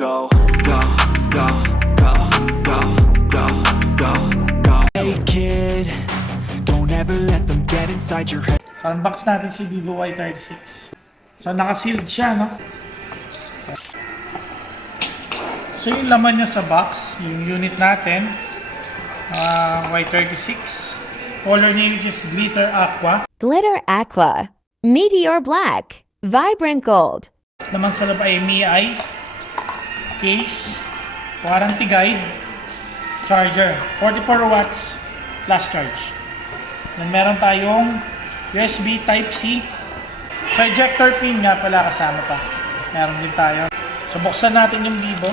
Go, go, go, go, go, go, go, go. Hey kid, don't ever let them get inside your head. So unbox natin si Vivo Y36. So naka-sealed siya, no? So yung laman niya sa box, yung unit natin, Y36. Color niya is glitter aqua. Glitter aqua, meteor black, vibrant gold. Laman sa loob ay MII, case, warranty guide, charger, 44 watts plus charge. Then meron tayong USB Type-C. So ejector pin nga pala kasama pa. Meron din tayo. So buksan natin yung Vivo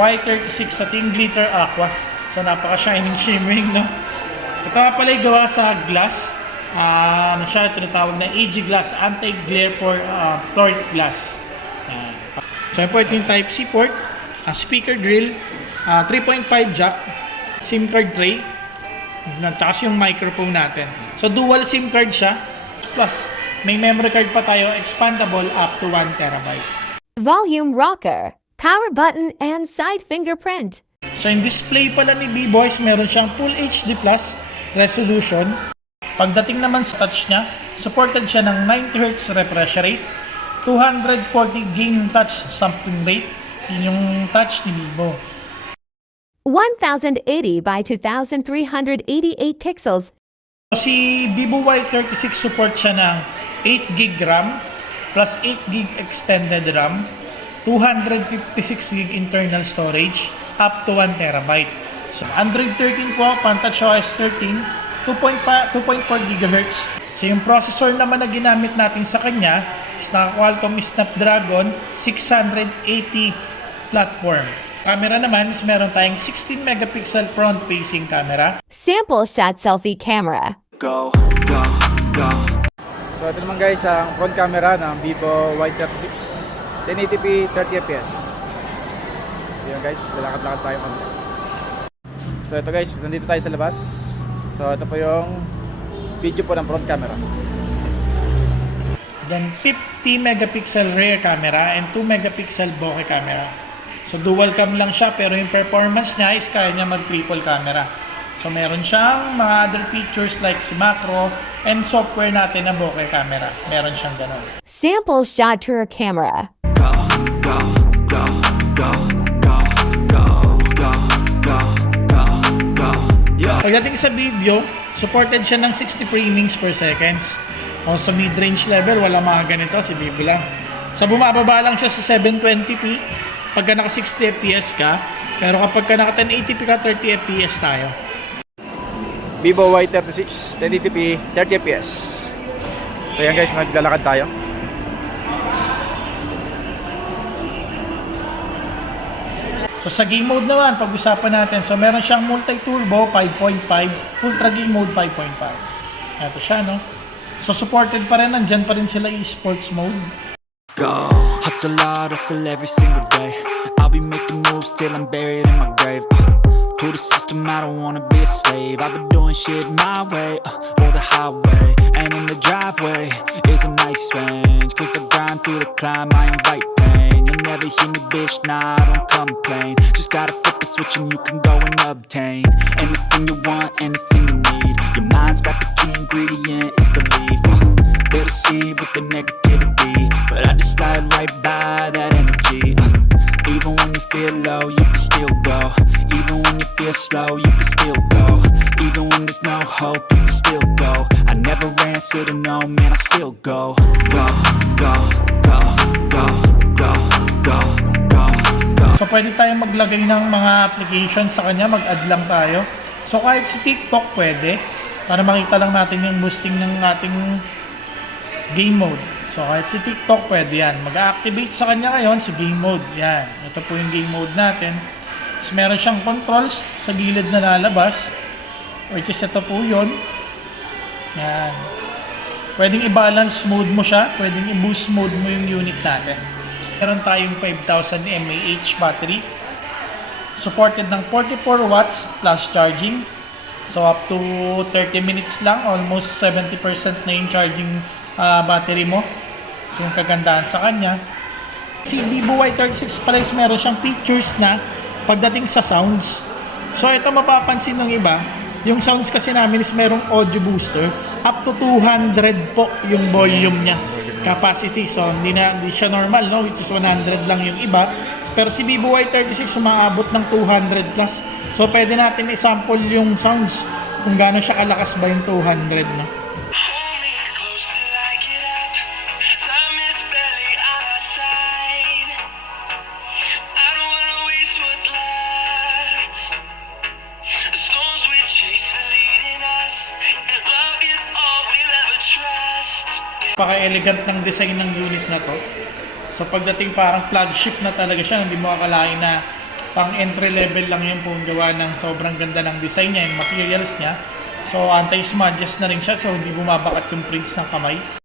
Y36 sa Team Glitter Aqua. So napaka-shining shimmering, no? Ito nga pala yung gawa sa glass. Ano siya, tinatawag na AG glass, anti-glare for floored glass. So ito yung Type-C port, speaker grill, 3.5 jack, SIM card tray, at yung microphone natin. So dual SIM card siya, plus may memory card pa tayo, expandable up to 1 terabyte. Volume rocker, power button, and side fingerprint. So yung display pala ni Vivo is meron siyang Full HD Plus resolution. Pagdating naman sa touch niya, supported siya ng 90Hz refresh rate, 240 game touch sampling rate, yun yung touch ni Vivo. 1080 by 2388 pixels. Si Vivo Y36 support siya ng 8GB RAM plus 8GB extended RAM, 256GB internal storage, up to 1 terabyte. So Android 13 po, PanTouchOS 13, 2.4 GHz. So yung processor naman na ginamit natin sa kanya is na Qualcomm Snapdragon 680 platform. Camera naman is meron tayong 16 megapixel front-facing camera. Sample shot selfie camera. Go, go, go. So ito naman guys ang front camera ng Vivo Y36 1080p 30fps. So yun guys, lalakad-lakad tayo konti. So ito guys, nandito tayo sa labas. So ito po yung video po ng front camera. Then 50 megapixel rear camera and 2 megapixel bokeh camera. So dual cam lang siya pero yung performance niya is kaya niya mag triple camera. So meron siyang mga other features like si macro and software natin na bokeh camera. Meron siyang ganun. Sample shot tour camera. Go, go, go, go, go, go, go, go, go, go. Yeah. Pagdating sa video, supported siya ng 60 framings per seconds. O sa mid-range level, wala mga ganito, si Vivo lang. Sa bumababa lang siya sa 720p, pagka naka 60 fps ka, pero kapag ka naka 1080p ka, 30 fps tayo. Vivo Y36 1080p 30fps. So yan guys, maglalakad tayo. So sa game mode naman, pag-usapan natin. So meron siyang multi-turbo 5.5, ultra game mode 5.5. Ito siya, no? So supported pa rin, nandyan pa rin sila e-sports mode. Go. Hustle hard, hustle every single day. I'll be making moves till I'm buried in my grave. To the system, I don't wanna be a slave. I've been doing shit my way, or the highway. And in the driveway is a nice range. Cause I grind through the climb, I invite pain. You'll never hear me, bitch, nah, I don't complain. Just gotta flip the switch and you can go and obtain anything you want, anything you need. Your mind's got the key ingredient, it's belief. They deceive with the negativity, but I just slide right by that energy. Even when you feel low, you can still go. Even when you feel slow, you can still go. Even when there's no hope, you can still go. I never answer to no, man, I still go. Go, go, go, go, go, go, go, go. So pwede tayong maglagay ng mga application sa kanya, mag-add lang tayo. So kahit si TikTok pwede, para makita lang natin yung boosting ng ating game mode. So kahit si TikTok pwede yan. Mag-activate sa kanya ngayon si game mode. Yan. Ito po yung game mode natin. So meron siyang controls sa gilid na lalabas. Which is ito po yun. Yan. Pwedeng i-balance mode mo siya. Pwedeng i-boost mode mo yung unit natin. Meron tayong 5000 mAh battery. Supported ng 44 watts plus charging. So up to 30 minutes lang. Almost 70% na yung charging battery mo. So yung kagandahan sa kanya. Si Vivo Y36 pala is meron siyang features na pagdating sa sounds. So ito mapapansin ng iba, yung sounds kasi namin is merong audio booster. Up to 200 po yung volume niya. Capacity. So hindi siya normal, no? Which is 100 lang yung iba. Pero si Vivo Y36 umaabot ng 200 plus. So pwede natin i-sample yung sounds kung gaano siya kalakas ba yung 200, no? Napaka-elegant ng design ng unit na to. So pagdating parang flagship na talaga siya, hindi mo akalain na pang entry level lang yung phone, gawa ng sobrang ganda ng design niya, yung materials niya. So anti-smudges na rin siya, so hindi bumabakat yung prints ng kamay.